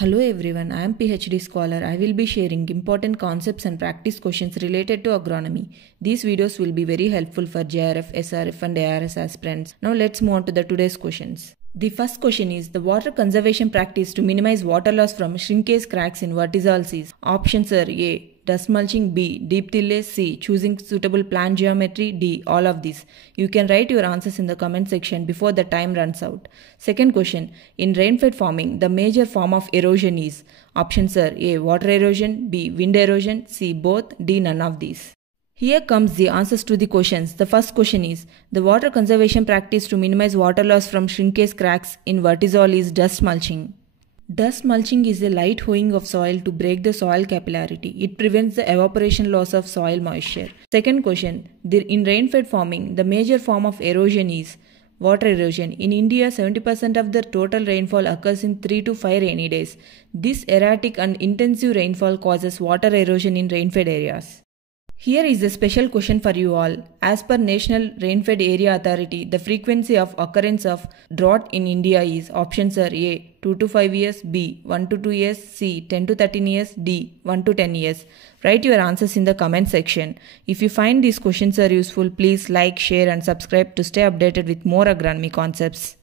Hello everyone, I am PhD Scholar. I will be sharing important concepts and practice questions related to agronomy. These videos will be very helpful for JRF, SRF and ARS aspirants. Now let's move on to the today's questions. The first question is the water conservation practice to minimize water loss from shrinkage cracks in vertisols is. Options are A. Dust mulching, B. Deep tillage, C. Choosing suitable plant geometry, D. All of these. You can write your answers in the comment section before the time runs out. Second question. In rainfed farming, the major form of erosion is. Options are A. Water erosion, B. Wind erosion, C. Both, D. None of these. Here comes the answers to the questions. The first question is, the water conservation practice to minimize water loss from shrinkage cracks in vertisol is dust mulching. Dust mulching is a light hoeing of soil to break the soil capillarity. It prevents the evaporation loss of soil moisture. Second question, in rainfed farming, the major form of erosion is water erosion. In India, 70% of the total rainfall occurs in 3 to 5 rainy days. This erratic and intensive rainfall causes water erosion in rainfed areas. Here is a special question for you all. As per National Rainfed Area Authority, the frequency of occurrence of drought in India is. Options are A. 2 to 5 years, B. 1 to 2 years, C. 10 to 13 years, D. 1 to 10 years. Write your answers in the comment section. If you find these questions are useful, please like, share and subscribe to stay updated with more agronomy concepts.